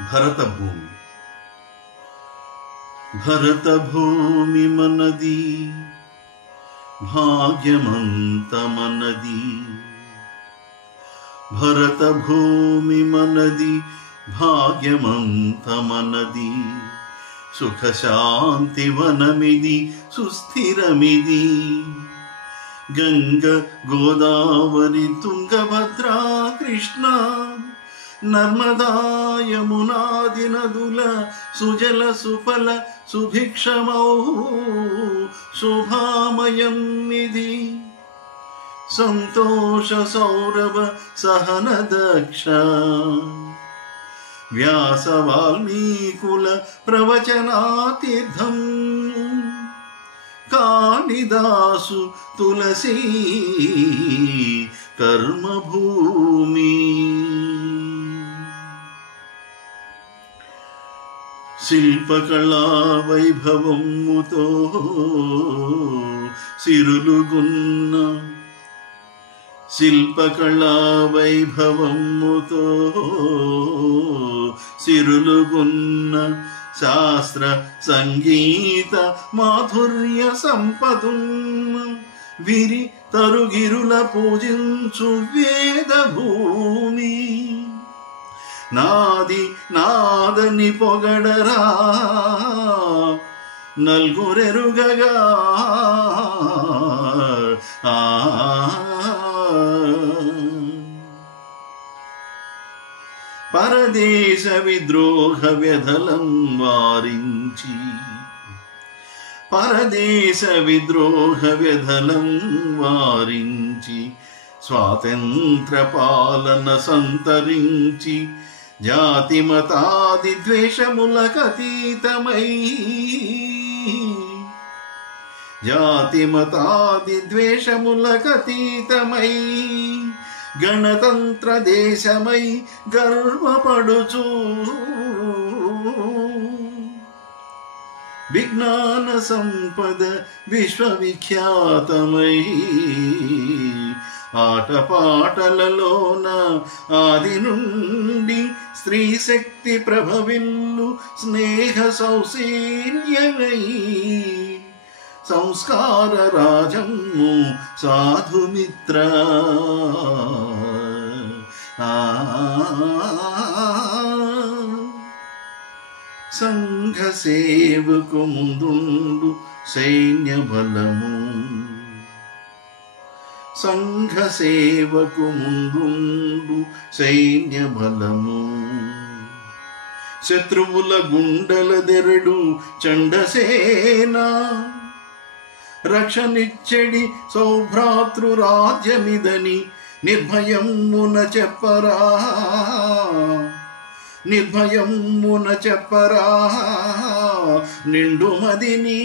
భరతభూమి. భరతభూమి మనది, భాగ్యమంత మనది. భరతభూమి మనది, భాగ్యమంత మనది. సుఖశాంతి వనమిది, సుస్థిరమిది. గంగ గోదావరి తుంగభద్రా కృష్ణ నర్మదా యమునాది నదుల సుజల సుఫల సుభిక్షమౌ శోభామయం ఇది. సంతోష సౌరభ సహన దక్ష వ్యాస వాల్మీకుల ప్రవచనాతీర్థం. కాళిదాసు తులసీ కర్మభూమి. శిల్పకళా వైభవముతో సిరులుగున్న, శిల్పకళా వైభవముతో సిరులుగున్న శాస్త్ర సంగీత మాధుర్య సంపదున్న విరి తరుగిరుల పూజించు వేద భూమి. నాది నాదని పొగడరా నల్గురెరుగగా. పరదేశ విద్రోహ వ్యధలం వారించి, పరదేశ విద్రోహ వ్యధలం వారించి. స్వాతంత్ర పాలన సంతరించి, జాతి మతాది ద్వేషములకతీతమై, జాతి మతాది ద్వేషములకతీతమై. గణతంత్ర దేశమై గర్వపడుచు, విజ్ఞాన సంపద విశ్వవిఖ్యాతమై. ఆటపాటలలోన ఆది నుండి స్త్రీ శక్తి ప్రభవిల్లు స్నేహ సౌశీల్యమై. సంస్కార రాజము సాధుమిత్ర, సంఘ సేవకు ముందుండు సైన్య బలము, సంఘ సేవకు ముందుండు సైన్య బలము. శత్రువుల గుండెల దెరడు చండసేన, రక్షనిచ్చెడి సౌభ్రాతృ రాజ్యమిదని నిర్భయమున చెప్పరా, నిర్భయమున చెప్పరా నిండు మదిని.